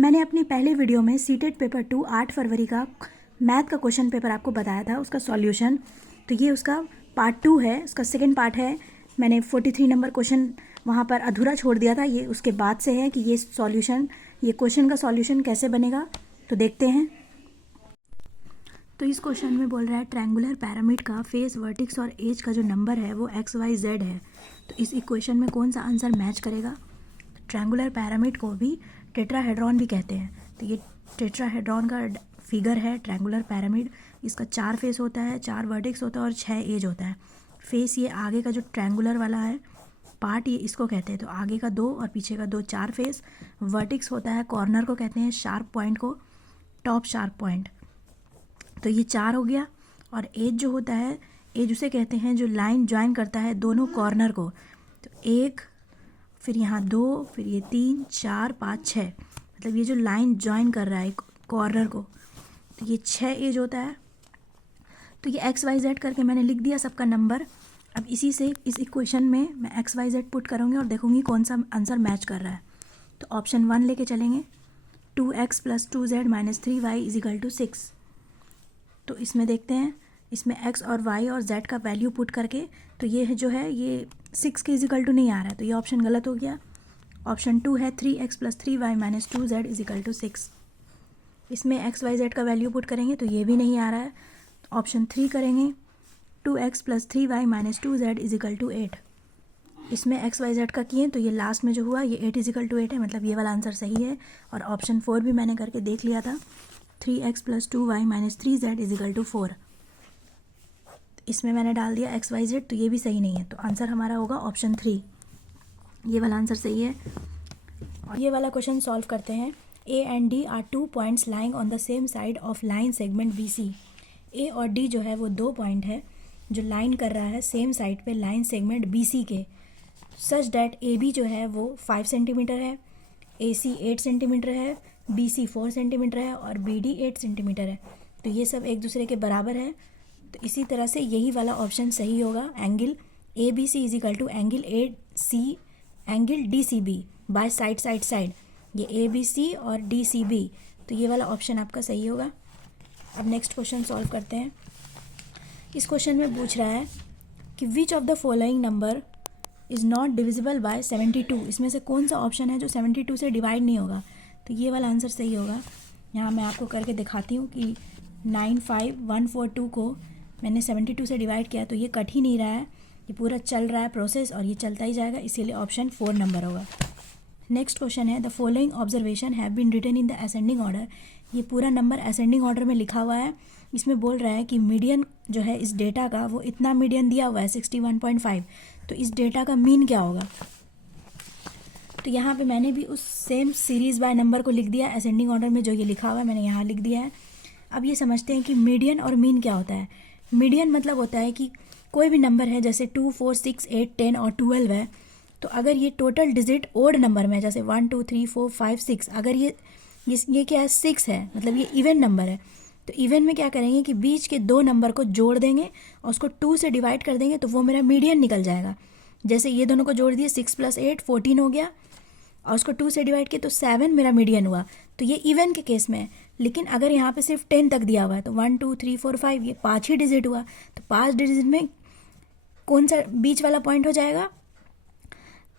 मैंने अपनी पहले वीडियो में सीटेट पेपर 2 8 फरवरी का मैथ का क्वेश्चन पेपर आपको बताया था, उसका सॉल्यूशन। तो ये उसका पार्ट 2 है, उसका सेकंड पार्ट है। मैंने 43 नंबर क्वेश्चन वहाँ पर अधूरा छोड़ दिया था, ये उसके बाद से है कि ये क्वेश्चन का सॉल्यूशन कैसे बनेगा। तो देखते हैं। तो इस क्वेश्चन में बोल रहा है ट्रायंगुलर पिरामिड का फेस, वर्टेक्स और एज का जो नंबर है वो XYZ है। तो इस इक्वेशन में कौन सा आंसर मैच करेगा। ट्रायंगुलर पिरामिड को भी टेट्राहेड्रॉन भी कहते हैं। तो ये टेट्राहेड्रॉन का फिगर है ट्रायंगुलर पिरामिड। इसका 4 फेस होता है, 4 वर्टेक्स होता है और 6 एज होता है। फेस ये आगे का जो ट्रायंगुलर वाला है पार्ट, ये इसको कहते हैं। तो आगे का 2 और पीछे का 2, 4 फेस। वर्टेक्स होता है कॉर्नर को कहते हैं, शार्प पॉइंट को, टॉप शार्प पॉइंट। तो ये 4 हो गया। और एज जो होता है, एज उसे कहते हैं जो लाइन ज्वाइन करता है दोनों कॉर्नर को। तो 1, फिर यहाँ 2, फिर ये 3, 4, 5, 6, मतलब ये जो लाइन ज्वाइन कर रहा है कॉर्नर को, तो ये 6 एज होता है। तो ये XYZ करके मैंने लिख दिया सबका नंबर। अब इसी से इस इक्वेशन में मैं XYZ पुट करूँगी और देखूँगी कौन सा आंसर मैच कर रहा है। तो ऑप्शन 1 लेके चलेंगे, 2x + 2z - 3y = 6। तो इसमें देखते हैं, इसमें x और y और z का वैल्यू पुट करके, तो ये जो है ये 6 के इजिकल टू नहीं आ रहा है, तो ये ऑप्शन गलत हो गया। ऑप्शन 2 है 3x + 3y - 2z = 6। इसमें x y z का वैल्यू पुट करेंगे तो ये भी नहीं आ रहा है। ऑप्शन 3 करेंगे, 2x + 3y - 2z = 8। इसमें x y z का किए तो ये लास्ट में जो हुआ ये 8 = 8 है, मतलब ये वाला आंसर सही है। और ऑप्शन 4 भी मैंने करके देख लिया था, 3x + 2y - 3z = 4। इसमें मैंने डाल दिया x y z, तो ये भी सही नहीं है। तो आंसर हमारा होगा ऑप्शन 3, ये वाला आंसर सही है। और ये वाला क्वेश्चन सॉल्व करते हैं। A and D are 2 points lying on the same side of line segment BC। A और D जो है वो 2 पॉइंट है जो लाइन कर रहा है सेम साइड पे लाइन सेगमेंट BC के, सच डैट AB जो है वो 5 सेंटीमीटर है, AC 8 सेंटीमीटर है, BC 4 सेंटीमीटर है और BD 8 सेंटीमीटर है। तो ये सब एक दूसरे के बराबर है। तो इसी तरह से यही वाला ऑप्शन सही होगा। Angle ABC = angle angle DCB by side. ये ABC और DCB, तो ये वाला ऑप्शन आपका सही होगा। अब नेक्स्ट क्वेश्चन सॉल्व करते हैं। इस क्वेश्चन में पूछ रहा है कि which of the following number is not divisible by 72। इसमें से कौन सा ऑप्शन है जो 72 से डिवाइड नहीं होगा। तो ये वाला आंसर सही होगा। यहाँ मैं आपको करके दिखाती हूँ कि 95142 को मैंने 72 से डिवाइड किया, तो ये कट ही नहीं रहा है, ये पूरा चल रहा है प्रोसेस और ये चलता ही जाएगा, इसीलिए ऑप्शन 4 नंबर होगा। नेक्स्ट क्वेश्चन है, the following observation have been written in the ascending order. ये पूरा नंबर असेंडिंग ऑर्डर में लिखा हुआ है। इसमें बोल रहा है कि मीडियन जो है इस डेटा का, वो इतना मीडियन दिया हुआ है 61.5, तो इस डेटा का मीन क्या होगा। तो यहाँ पे मैंने भी उस सेम सीरीज़ बाय नंबर को लिख दिया असेंडिंग ऑर्डर में, जो ये लिखा हुआ है मैंने यहाँ लिख दिया है। अब ये समझते हैं कि मीडियन और मीन क्या होता है। मीडियन मतलब होता है कि कोई भी नंबर है, जैसे 2 4 6 8 10 और 12 है, तो अगर ये टोटल डिजिट ओड नंबर में, जैसे 1 2 3 4 5 6, अगर ये क्या है 6 है, मतलब ये इवन नंबर है, तो इवन में क्या करेंगे कि बीच के 2 नंबर को जोड़ देंगे और उसको 2 से डिवाइड कर देंगे, तो वो मेरा मीडियन निकल जाएगा। जैसे ये दोनों को जोड़ दिए, 6 + 8 14 हो गया, और उसको 2 से डिवाइड किया तो 7 मेरा मीडियन हुआ। तो ये इवन के केस में है। लेकिन अगर यहाँ पे सिर्फ 10 तक दिया हुआ है, तो 1 2 3 4 5, ये 5 ही डिजिट हुआ, तो 5 डिजिट में कौन सा बीच वाला पॉइंट हो जाएगा,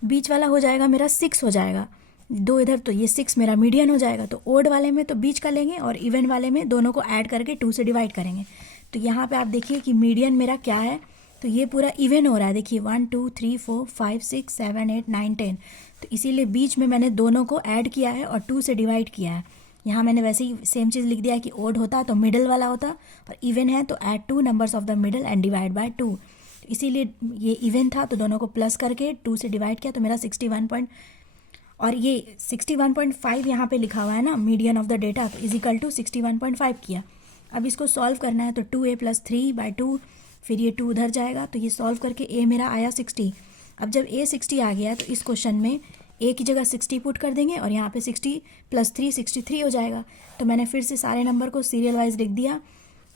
बीच वाला हो जाएगा मेरा 6 हो जाएगा। 2 इधर, तो ये 6 मेरा मीडियन हो जाएगा। तो ओड वाले में तो बीच का लेंगे और इवन वाले में दोनों को ऐड करके 2 से डिवाइड करेंगे। तो यहाँ पे आप देखिए कि मीडियन मेरा क्या है, तो ये पूरा इवन हो रहा है। देखिए 1 2 3 4 5 6 7 8 9 10, तो इसीलिए बीच में मैंने दोनों को ऐड किया है और 2 से डिवाइड किया है। यहाँ मैंने वैसे ही सेम चीज़ लिख दिया है कि ओड होता तो मिडल वाला होता, और इवन है तो add 2 numbers of the middle and divide by 2। इसीलिए ये इवन था तो दोनों को प्लस करके 2 से डिवाइड किया, तो मेरा 61 और ये 61.5 यहाँ पे लिखा हुआ है ना, मीडियन ऑफ द डेटा, तो = 61.5 किया। अब इसको सॉल्व करना है, तो 2a + 3/2, फिर ये 2 उधर जाएगा, तो ये सॉल्व करके a मेरा आया 60। अब जब a 60 आ गया, तो इस क्वेश्चन में a की जगह 60 पुट कर देंगे और यहाँ पे 60 + 3 63 हो जाएगा। तो मैंने फिर से सारे नंबर को सीरियल वाइज लिख दिया।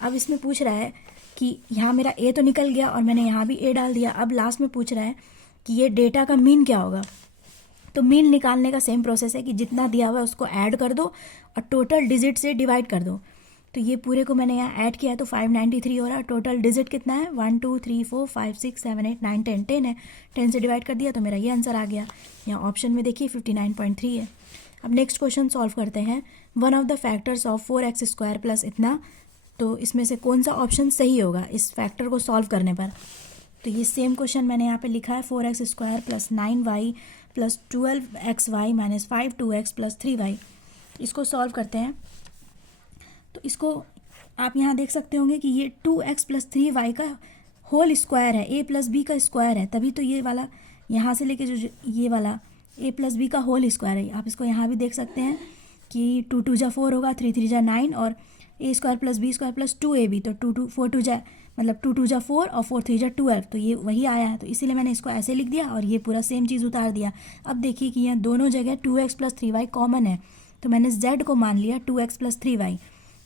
अब इसमें पूछ रहा है कि यहाँ मेरा a तो निकल गया और मैंने यहाँ भी a डाल दिया। अब लास्ट में पूछ रहा है कि ये डेटा का मीन क्या होगा। तो मीन निकालने का सेम प्रोसेस है कि जितना दिया हुआ है उसको ऐड कर दो और टोटल डिजिट से डिवाइड कर दो। तो ये पूरे को मैंने यहाँ ऐड किया तो 593 हो रहा है। टोटल डिजिट कितना है 1 2 3 4 5 6 7 8 9 10 10 है। 10 से डिवाइड कर दिया तो मेरा ये आंसर आ गया। यहाँ ऑप्शन में देखिए 59.3 है। अब नेक्स्ट क्वेश्चन सॉल्व करते हैं। One of the factors of 4x² plus इतना, तो इसमें से कौन सा ऑप्शन सही होगा इस फैक्टर को सॉल्व करने पर। तो ये सेम क्वेश्चन मैंने यहाँ पे लिखा है 4x² plus 9y plus 12xy minus 5 plus 3y। इसको सॉल्व करते हैं। तो इसको आप यहाँ देख सकते होंगे कि ये 2x प्लस 3y का होल स्क्वायर है, a प्लस बी का स्क्वायर है, तभी तो ये वाला यहाँ से लेके जो ये वाला a प्लस बी का होल स्क्वायर है। आप इसको यहाँ भी देख सकते हैं कि 2 2 जा 4 होगा, 3 3 जा 9 और a² plus b² plus 2ab, तो 2 2 4 2 जा मतलब 2 2 जा 4 और 4 3 जा 12, तो ये वही आया है। तो इसीलिए मैंने इसको ऐसे लिख दिया और ये पूरा सेम चीज़ उतार दिया। अब देखिए कि यहाँ दोनों जगह 2x प्लस 3y कॉमन है, तो मैंने z को मान लिया 2x प्लस 3y।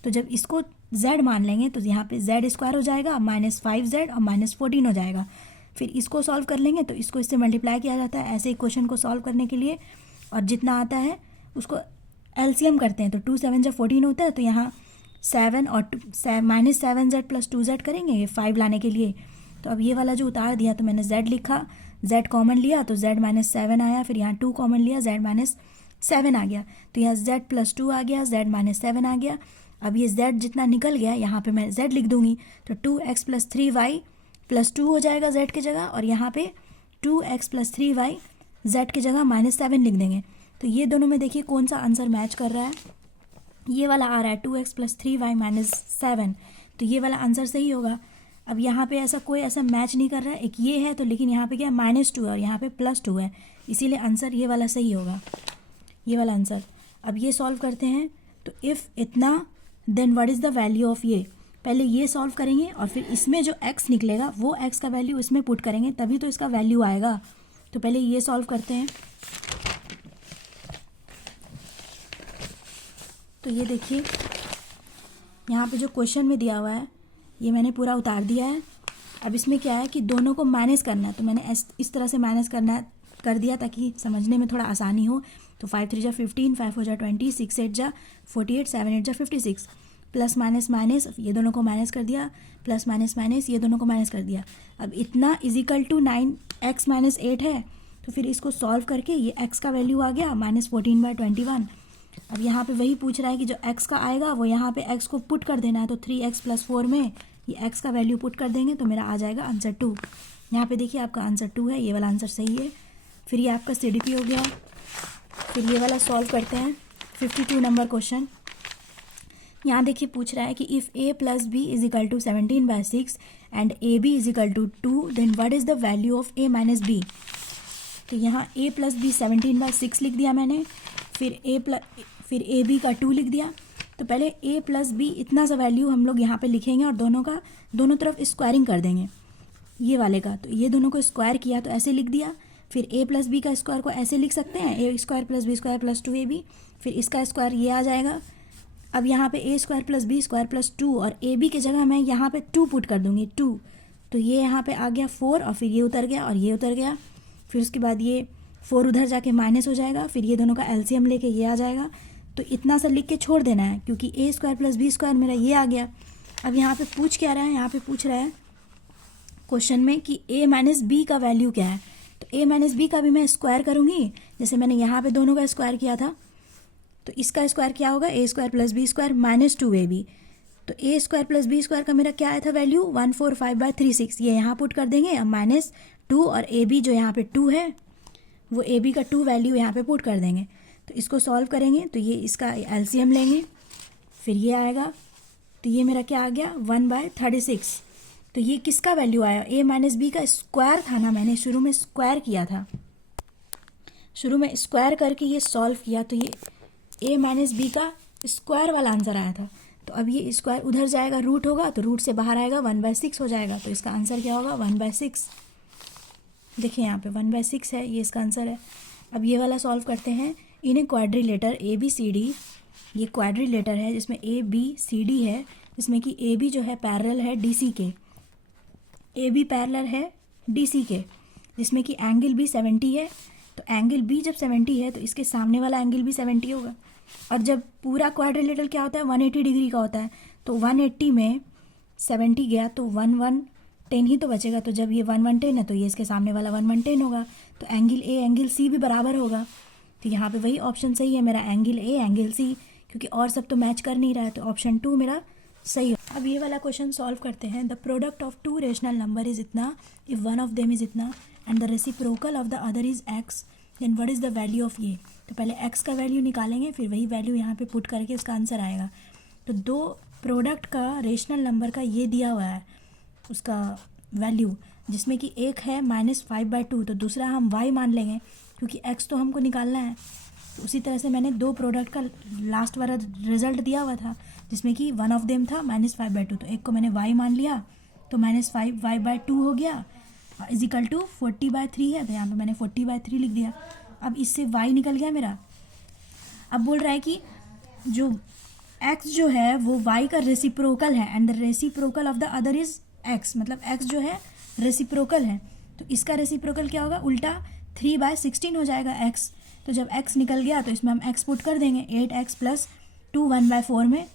तो जब इसको z मान लेंगे तो यहाँ पे z² हो जाएगा माइनस 5z और माइनस 14 हो जाएगा। फिर इसको सॉल्व कर लेंगे तो इसको इससे मल्टीप्लाई किया जाता है ऐसे इक्वेशन को सॉल्व करने के लिए, और जितना आता है उसको एलसीएम करते हैं। तो 2 7 जा 14 होता है, तो यहाँ 7 और माइनस 7z प्लस 2z करेंगे ये 5 लाने के लिए। तो अब ये वाला जो उतार दिया तो मैंने z लिखा, z कॉमन लिया तो z माइनस 7 आया, फिर यहाँ 2 कॉमन लिया z माइनस 7 आ गया, तो यहाँ z प्लस 2 आ गया, z माइनस 7 आ गया। अब ये z जितना निकल गया यहाँ पे मैं z लिख दूंगी, तो 2x प्लस 3y प्लस 2 हो जाएगा z की जगह, और यहाँ पे 2x प्लस 3y z की जगह माइनस 7 लिख देंगे। तो ये दोनों में देखिए कौन सा आंसर मैच कर रहा है। ये वाला आ रहा है 2x प्लस 3y माइनस 7, तो ये वाला आंसर सही होगा। अब यहाँ पे ऐसा कोई ऐसा मैच नहीं कर रहा है, एक ये है तो, लेकिन यहाँ पे क्या -2 है और यहाँ पे +2 है, इसीलिए आंसर ये वाला सही होगा, ये वाला आंसर। अब ये सॉल्व करते हैं। तो इफ़ इतना then what is the value of ये, पहले ये सॉल्व करेंगे और फिर इसमें जो x निकलेगा वो x का वैल्यू इसमें पुट करेंगे, तभी तो इसका वैल्यू आएगा। तो पहले ये सॉल्व करते हैं। तो ये देखिए यहाँ पे जो क्वेश्चन में दिया हुआ है ये मैंने पूरा उतार दिया है। अब इसमें क्या है कि दोनों को माइनस करना है, तो मैंने इस तरह से माइनस कर दिया ताकि समझने में थोड़ा आसानी हो। तो 5 3 जा 15, 5 4 जा 20, 6 8 जा 48, 7 8 जा 56, प्लस माइनस माइनस ये दोनों को माइनस कर दिया, प्लस माइनस माइनस ये दोनों को माइनस कर दिया। अब इतना इजिकल टू 9x माइनस 8 है, तो फिर इसको सॉल्व करके ये x का वैल्यू आ गया -14/21। अब यहाँ पे वही पूछ रहा है कि जो x का आएगा वो यहाँ पे x को पुट कर देना है, तो 3x प्लस 4 में ये x का वैल्यू पुट कर देंगे तो मेरा आ जाएगा आंसर 2। यहाँ पे देखिए आपका आंसर 2 है, ये वाला आंसर सही है। फिर ये आपका CDP हो गया। फिर ये वाला सॉल्व करते हैं 52 नंबर क्वेश्चन। यहाँ देखिए पूछ रहा है कि if a plus b is equal to 17/6 and AB is equal to 2 then what is the value of a minus b। तो यहाँ a प्लस बी 17/6 लिख दिया मैंने, फिर AB का 2 लिख दिया। तो पहले a प्लस बी इतना सा वैल्यू हम लोग यहाँ पे लिखेंगे और दोनों तरफ स्क्वायरिंग कर देंगे ये वाले का। तो ये दोनों को स्क्वायर किया तो ऐसे लिख दिया। फिर a प्लस बी का स्क्वायर को ऐसे लिख सकते हैं, a² plus b² plus 2ab, फिर इसका स्क्वायर ये आ जाएगा। अब यहाँ पे a² प्लस b² प्लस 2 और ab की जगह मैं यहाँ पे 2 पुट कर दूँगी 2, तो ये यहाँ पे आ गया 4 और फिर ये उतर गया और ये उतर गया। फिर उसके बाद ये 4 उधर जाके माइनस हो जाएगा, फिर ये दोनों का एलसीएम लेके ये आ जाएगा। तो इतना सा लिख के छोड़ देना है क्योंकि a² प्लस b² मेरा ये आ गया। अब यहाँ पे पूछ क्या रहा है, यहाँ पे पूछ रहा है क्वेश्चन में कि a माइनस बी का वैल्यू क्या है। तो a माइनस बी का भी मैं स्क्वायर करूँगी, जैसे मैंने यहाँ पे दोनों का स्क्वायर किया था। तो इसका स्क्वायर क्या होगा, a² plus b² minus 2ab। तो a² प्लस b² का मेरा क्या आया था वैल्यू 145/36, ये यहाँ पुट कर देंगे। अब -2 और ab जो यहाँ पे 2 है वो ab का 2 वैल्यू यहाँ पे पुट कर देंगे। तो इसको सॉल्व करेंगे तो ये इसका एलसीएम लेंगे, फिर ये आएगा। तो ये मेरा क्या आ गया 1/36। तो ये किसका वैल्यू आया, a माइनस बी का स्क्वायर था ना, मैंने शुरू में स्क्वायर किया था, शुरू में स्क्वायर करके ये सॉल्व किया, तो ये a माइनस बी का स्क्वायर वाला आंसर आया था। तो अब ये स्क्वायर उधर जाएगा, रूट होगा तो रूट से बाहर आएगा 1/6 हो जाएगा। तो इसका आंसर क्या होगा 1/6। देखिए यहाँ पे 1/6 है, ये इसका आंसर है। अब ये वाला सॉल्व करते हैं। इन ए क्वाड्रिलेटर ABCD, ये क्वाड्रिलेटर है जिसमें ABCD है, जिसमें कि AB जो है पैरेलल है DC के, AB पैरेलल है DC के, जिसमें कि एंगल भी 70 है। तो एंगल बी जब 70 है तो इसके सामने वाला एंगल भी 70 होगा। और जब पूरा क्वाड्रिलेटरल क्या होता है 180 डिग्री का होता है, तो 180 में 70 गया तो 110 ही तो बचेगा। तो जब ये 110 है तो ये इसके सामने वाला 110 होगा, तो एंगल ए एंगल सी भी बराबर होगा। तो यहाँ पे वही ऑप्शन सही है मेरा, एंगल ए एंगल सी, क्योंकि और सब तो मैच कर नहीं रहा है, तो ऑप्शन 2 मेरा सही है। अब ये वाला क्वेश्चन सॉल्व करते हैं। The product of two rational number is इतना if one of them is इतना and the reciprocal of the other is x, then what is the value of ये। तो पहले एक्स का वैल्यू निकालेंगे, फिर वही वैल्यू यहाँ पे पुट करके इसका आंसर आएगा। तो दो प्रोडक्ट का रेशनल नंबर का ये दिया हुआ है उसका वैल्यू, जिसमें कि एक है -5/2, तो दूसरा हम y मान लेंगे क्योंकि x तो हमको निकालना है। तो उसी तरह से मैंने दो प्रोडक्ट का लास्ट वाला रिजल्ट दिया हुआ था जिसमें कि वन ऑफ देम था -5/2, तो एक को मैंने y मान लिया तो -5y/2 हो गया इजिकल टू 40/3 है, तो यहाँ पे मैंने 40/3 लिख दिया। अब इससे y निकल गया मेरा। अब बोल रहा है कि जो x जो है वो y का रेसिप्रोकल है and the reciprocal of the other is x, मतलब x जो है रेसिप्रोकल है, तो इसका रेसिप्रोकल क्या होगा, उल्टा 3/16 हो जाएगा x। तो जब x निकल गया तो इसमें हम x पुट कर देंगे, 8x + 2 1/4 में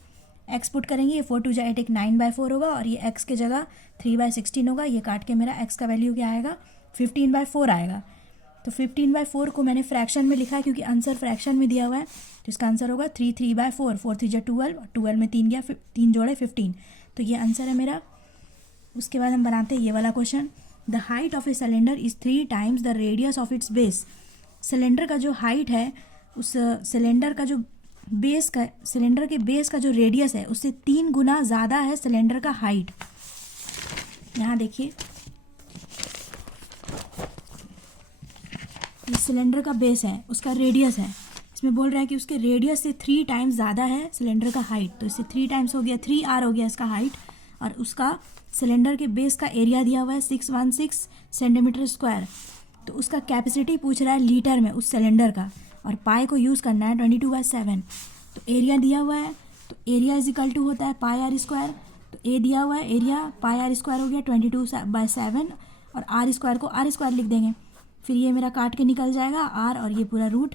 x पुट करेंगे, ये 4 2 8 एक 9/4 होगा और ये x के जगह 3/16 होगा। ये काट के मेरा x का वैल्यू क्या आएगा 15/4 आएगा। तो 15/4 को मैंने फ्रैक्शन में लिखा है क्योंकि आंसर फ्रैक्शन में दिया हुआ है, तो इसका आंसर होगा 3/4, 4 3 12, 12 में 3 गया, 3 जोड़े 15, तो ये आंसर है मेरा। उसके बाद हम बनाते हैं ये वाला question. The height of a cylinder is 3 times the radius of its base. Cylinder का जो हाइट है उस सिलेंडर का जो बेस का, सिलेंडर के बेस का जो रेडियस है उससे 3 गुना ज़्यादा है सिलेंडर का हाइट। यहाँ देखिए ये सिलेंडर का बेस है, उसका रेडियस है, इसमें बोल रहा है कि उसके रेडियस से 3 टाइम्स ज़्यादा है सिलेंडर का हाइट, तो इससे 3 टाइम्स हो गया 3r हो गया इसका हाइट। और उसका सिलेंडर के बेस का एरिया दिया हुआ है 616 सेंटीमीटर स्क्वायर। तो उसका कैपेसिटी पूछ रहा है लीटर में उस सिलेंडर का, और पाई को यूज़ करना है 22/7। तो एरिया दिया हुआ है, तो एरिया इजिकल टू होता है πr²। तो ए दिया हुआ है एरिया πr² हो गया 22/7, और r² को r² लिख देंगे। फिर ये मेरा काट के निकल जाएगा r और ये पूरा रूट,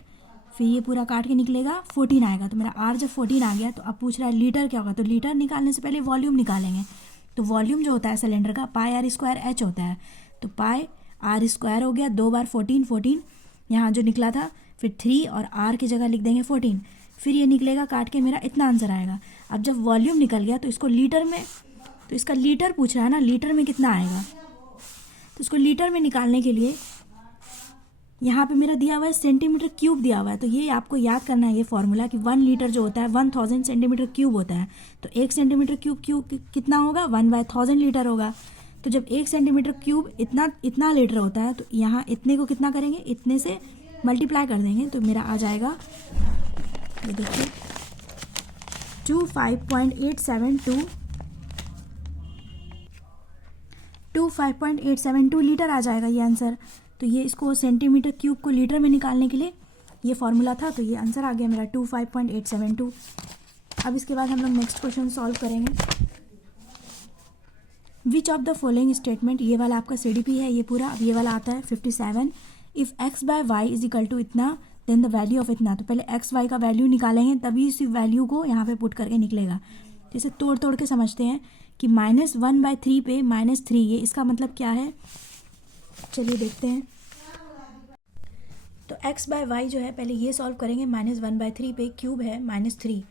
फिर ये पूरा काट के निकलेगा 14 आएगा। तो मेरा r जब 14 आ गया तो अब पूछ रहा है लीटर क्या होगा, तो लीटर निकालने से पहले वॉल्यूम निकालेंगे। तो वॉल्यूम जो होता है सिलेंडर का πr² होता है, तो πr² हो गया, 2 बार 14 14 यहाँ जो निकला था, फिर 3 और r की जगह लिख देंगे 14, फिर ये निकलेगा काट के मेरा इतना आंसर आएगा। अब जब वॉल्यूम निकल गया तो इसको लीटर में, तो इसका लीटर पूछ रहा है ना, लीटर में कितना आएगा, तो इसको लीटर में निकालने के लिए यहाँ पे मेरा दिया हुआ है सेंटीमीटर क्यूब दिया हुआ है। तो ये आपको याद करना है ये फॉर्मूला कि 1 लीटर जो होता है 1000 सेंटीमीटर क्यूब होता है। तो 1 सेंटीमीटर क्यूब कितना होगा 1/1000 लीटर होगा। तो जब 1 सेंटीमीटर क्यूब इतना लीटर होता है तो यहाँ इतने को कितना करेंगे, इतने से मल्टीप्लाई कर देंगे, तो मेरा आ जाएगा ये देखिए 25.872 लीटर आ जाएगा ये आंसर। तो ये इसको सेंटीमीटर क्यूब को लीटर में निकालने के लिए ये फॉर्मूला था, तो ये आंसर आ गया मेरा 25.872। अब इसके बाद हम लोग नेक्स्ट क्वेश्चन सॉल्व करेंगे। Which of the following statement, ये वाला आपका CDP है ये पूरा। अब ये वाला आता है 57, if x/y is equal to इतना देन द वैल्यू ऑफ इतना। तो पहले x/y का वैल्यू निकालेंगे तभी इस वैल्यू को यहाँ पे पुट करके निकलेगा। जैसे तोड़ तोड़ के समझते हैं कि -1/3 पे -3, ये इसका मतलब क्या है, चलिए देखते हैं। तो x/y जो है पहले ये सॉल्व करेंगे, -1/3 पे क्यूब है -3।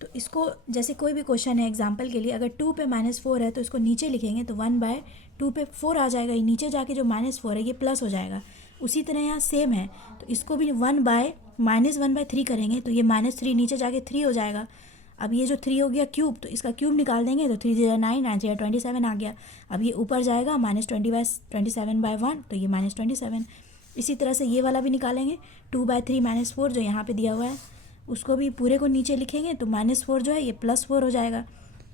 तो इसको जैसे कोई भी क्वेश्चन है एग्जांपल के लिए, अगर 2 पे -4 है तो इसको नीचे लिखेंगे तो 1/2 पे 4 आ जाएगा, ये नीचे जाके जो -4 है ये प्लस हो जाएगा। उसी तरह यहाँ सेम है, तो इसको भी -1/3 करेंगे तो ये -3 नीचे जाके 3 हो जाएगा। अब ये जो 3 हो गया क्यूब, तो इसका क्यूब निकाल देंगे तो 3 0 9 9 0 27 आ गया। अब ये ऊपर जाएगा -27/1, तो ये -27। इसी तरह से ये वाला भी निकालेंगे 2/3 -4 जो यहाँ पे दिया हुआ है, उसको भी पूरे को नीचे लिखेंगे तो -4 जो है ये +4 हो जाएगा।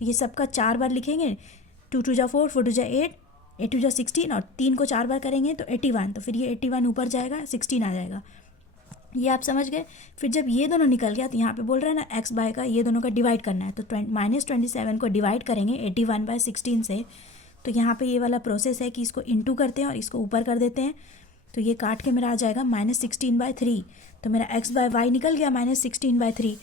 ये सबका 4 बार लिखेंगे, 2 2 जा 4, 4 2 जा 8, 8 2 जा 16, और 3 को 4 बार करेंगे तो 81, तो फिर ये 81 ऊपर जाएगा 16 आ जाएगा। ये आप समझ गए। फिर जब ये दोनों निकल गया तो यहाँ पे बोल रहा है ना x/y का ये दोनों का डिवाइड करना है, तो -27 को डिवाइड करेंगे 81/16 से। तो यहाँ पे ये वाला प्रोसेस है कि इसको इंटू करते हैं और इसको ऊपर कर देते हैं, तो ये काट के मेरा आ जाएगा -16/3। तो मेरा x/y निकल गया -16/3।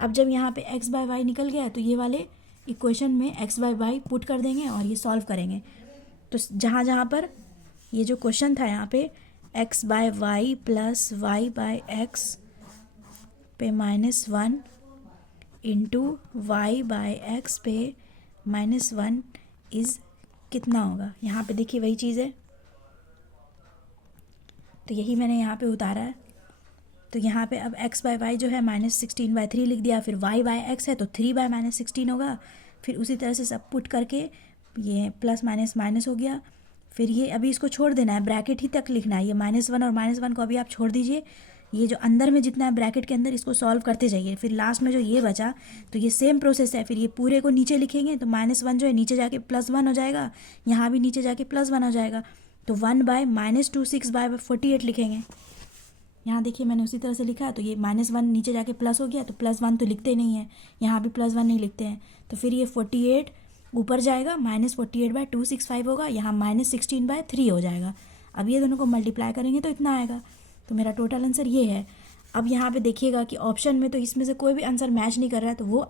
अब जब यहाँ पे x/y निकल गया तो ये वाले इक्वेशन में x/y पुट कर देंगे और ये सॉल्व करेंगे। तो जहाँ जहाँ पर ये जो क्वेश्चन था यहाँ पे x/y प्लस y/x पे -1 इंटू y/x पे -1 इज़ कितना होगा, यहाँ पे देखिए वही चीज़ है। तो यही मैंने यहाँ पे उतारा है। तो यहाँ पे अब x/y जो है -16/3 लिख दिया, फिर y/x है तो 3/-16 होगा। फिर उसी तरह से सब पुट करके ये प्लस माइनस माइनस हो गया। फिर ये अभी इसको छोड़ देना है, ब्रैकेट ही तक लिखना है। ये -1 और -1 को अभी आप छोड़ दीजिए। ये जो अंदर में जितना है ब्रैकेट के अंदर इसको सॉल्व करते जाइए। फिर लास्ट में जो ये बचा तो ये सेम प्रोसेस है। फिर ये पूरे को नीचे लिखेंगे तो -1 जो है नीचे जाके +1 हो जाएगा, यहाँ भी नीचे जाके +1 हो जाएगा। तो 1/-26/48 लिखेंगे। यहाँ देखिए मैंने उसी तरह से लिखा। तो ये -1 नीचे जाके प्लस हो गया, तो +1 तो लिखते नहीं है, यहाँ भी +1 नहीं लिखते हैं। तो फिर ये 48 ऊपर जाएगा, -48/265 होगा, यहाँ -16/3 हो जाएगा। अब ये दोनों को मल्टीप्लाई करेंगे तो इतना आएगा। तो मेरा टोटल आंसर ये है। अब यहाँ पे देखिएगा कि ऑप्शन में तो इसमें से कोई भी आंसर मैच नहीं कर रहा है, तो वो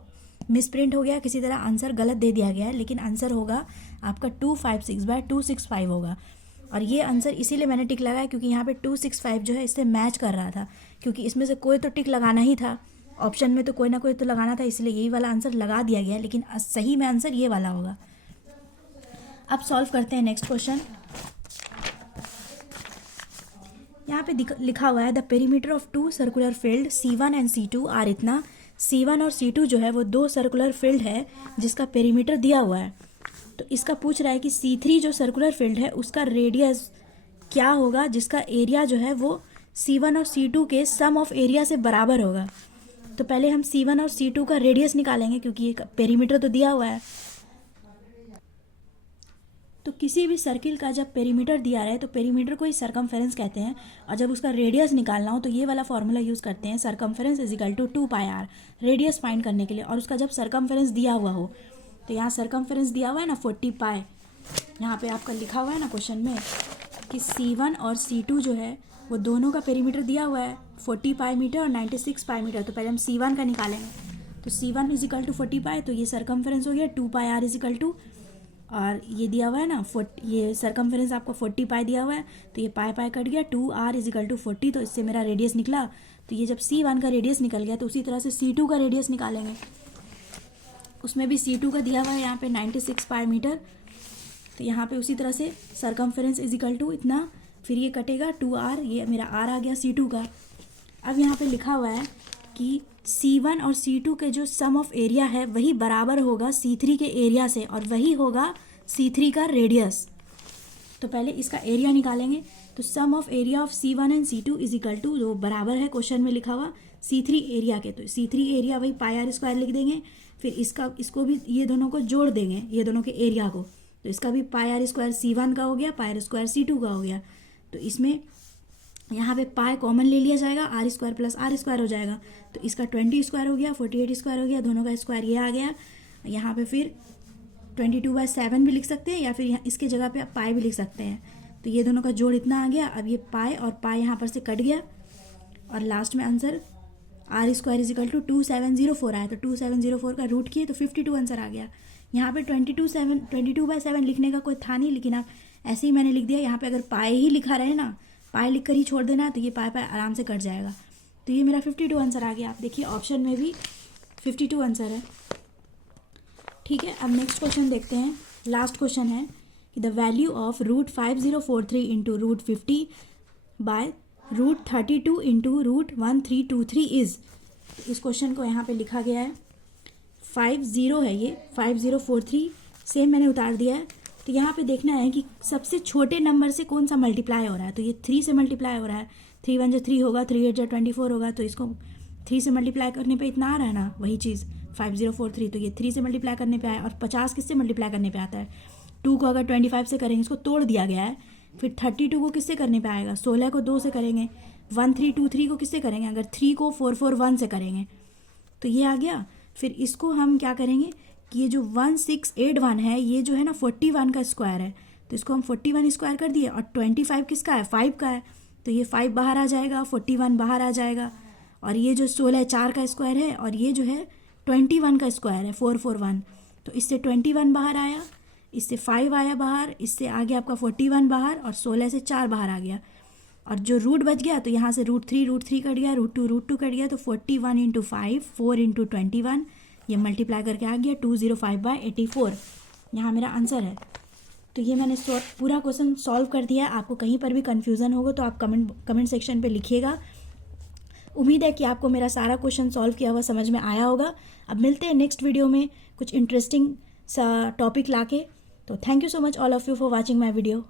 मिसप्रिंट हो गया, किसी तरह आंसर गलत दे दिया गया है। लेकिन आंसर होगा आपका 256/265 होगा। और ये आंसर इसीलिए मैंने टिक लगाया क्योंकि यहाँ पे 265 जो है इससे मैच कर रहा था, क्योंकि इसमें से कोई तो टिक लगाना ही था, ऑप्शन में तो कोई ना कोई तो लगाना था, इसलिए यही वाला आंसर लगा दिया गया। लेकिन सही में आंसर ये वाला होगा। अब सॉल्व करते हैं नेक्स्ट क्वेश्चन। यहाँ पे लिखा हुआ है the perimeter of 2 circular field C1 and C2 are इतना। C1 और C2 जो है वो 2 सर्कुलर फील्ड है जिसका पेरीमीटर दिया हुआ है। तो इसका पूछ रहा है कि C3 जो सर्कुलर फील्ड है उसका रेडियस क्या होगा, जिसका एरिया जो है वो C1 और C2 के सम ऑफ एरिया से बराबर होगा। तो पहले हम C1 और C2 का रेडियस निकालेंगे क्योंकि ये पेरीमीटर तो दिया हुआ है। तो किसी भी सर्किल का जब पेरीमीटर दिया रहे तो पेरीमीटर को ही सरकमफेरेंस कहते हैं, और जब उसका रेडियस निकालना हो तो ये वाला फॉर्मूला यूज़ करते हैं, सरकमफेरेंस = 2πr, रेडियस फाइंड करने के लिए। और उसका जब सरकमफेरेंस दिया हुआ हो, तो यहाँ सरकमफेरेंस दिया हुआ है ना 40π, यहाँ पे आपका लिखा हुआ है ना क्वेश्चन में कि C1 और C2 जो है वो दोनों का पेरीमीटर दिया हुआ है 40π मीटर और 96π मीटर। तो पहले हम C1 का निकालेंगे। तो C1 = 40π, तो ये सरकमफेरेंस हो गया 2πr और ये दिया हुआ है ना ये सरकमफेरेंस आपको 40π दिया हुआ है, तो ये पाई कट गया, 2r = 40। तो इससे मेरा रेडियस निकला। तो ये जब C1 का रेडियस निकल गया तो उसी तरह से C2 का रेडियस निकालेंगे। उसमें भी C2 का दिया हुआ है यहाँ पे 96π मीटर। तो यहाँ पे उसी तरह से सरकमफेरेंस = इतना, फिर ये कटेगा 2r, ये मेरा r आ गया C2 का। अब यहाँ पे लिखा हुआ है कि C1 और C2 के जो सम ऑफ एरिया है वही बराबर होगा C3 के एरिया से, और वही होगा C3 का रेडियस। तो पहले इसका एरिया निकालेंगे। तो sum of area of C1 and C2 = जो बराबर है क्वेश्चन में लिखा हुआ C3 एरिया के। तो C3 एरिया वही πr² लिख देंगे। फिर इसको भी ये दोनों को जोड़ देंगे, ये दोनों के एरिया को। तो इसका भी πr² C1 का हो गया, πr² C2 का हो गया। तो इसमें यहाँ पे पाई कॉमन ले लिया जाएगा, r² + r² हो जाएगा। तो इसका 20² हो गया, 48² हो गया, दोनों का स्क्वायर ये आ गया। यहाँ पे फिर 22/7 भी लिख सकते हैं, या फिर यहाँ इसके जगह पे आप पाई भी लिख सकते हैं। तो ये दोनों का जोड़ इतना आ गया। अब ये पाई और पाई यहाँ पर से कट गया, और लास्ट में आंसर r² = 2704 आया। तो 2704 का रूट किए तो 52 आंसर आ गया। यहाँ पे 22/7 लिखने का कोई था नहीं, लेकिन आप ऐसे ही मैंने लिख दिया। यहाँ पे अगर पाई ही लिखा रहे ना, पाई लिख कर ही छोड़ देना, तो ये पाई आराम से कट जाएगा। तो ये मेरा 52 आंसर आ गया। आप देखिए ऑप्शन में भी 52 आंसर है। ठीक है, अब नेक्स्ट क्वेश्चन देखते हैं। लास्ट क्वेश्चन है कि the value of √5043 × √50 by √32 × √1323 is. इस क्वेश्चन को यहाँ पे लिखा गया है 50 है, ये 5043 सेम मैंने उतार दिया है। तो यहाँ पे देखना है कि सबसे छोटे नंबर से कौन सा मल्टीप्लाई हो रहा है। तो ये 3 से मल्टीप्लाई हो रहा है, 3 × 1 = 3 होगा, 3 × 8 = 24 होगा। तो इसको 3 से मल्टीप्लाई करने पे इतना आ रहा है ना, वही चीज़ 5043। तो ये 3 से मल्टीप्लाई करने पे आया, और 50 किससे मल्टीप्लाई करने पे आता है, 2 को अगर 25 से करेंगे, इसको तोड़ दिया गया है। फिर 32 को किससे करने पे आएगा, 16 को 2 से करेंगे। 1323 को किससे करेंगे, अगर 3 को 441 से करेंगे तो ये आ गया। फिर इसको हम क्या करेंगे कि ये जो 1681 है, ये जो है ना 41 का स्क्वायर है। तो इसको हम 41 स्क्वायर कर दिए, और 25 किसका है, 5 का है, तो ये 5 बाहर आ जाएगा, 41 बाहर आ जाएगा। और ये जो 16 4 का स्क्वायर है, और ये जो है 21 का स्क्वायर है, 441, तो इससे 21 बाहर आया, इससे 5 आया बाहर, इससे आ गया आपका 41 बाहर, और 16 से 4 बाहर आ गया। और जो रूट बच गया तो यहाँ से रूट थ्री कट गया, रूट टू कट गया, तो 41 इंटू 5, 4 इंटू 21, ये मल्टीप्लाई करके आ गया 205/84। यहाँ मेरा आंसर है। तो ये मैंने पूरा क्वेश्चन सॉल्व कर दिया। आपको कहीं पर भी कन्फ्यूज़न होगा तो आप कमेंट सेक्शन पे लिखिएगा। उम्मीद है कि आपको मेरा सारा क्वेश्चन सॉल्व किया हुआ समझ में आया होगा। अब मिलते हैं नेक्स्ट वीडियो में कुछ इंटरेस्टिंग सा टॉपिक लाके। तो thank you so much all of you for watching my video.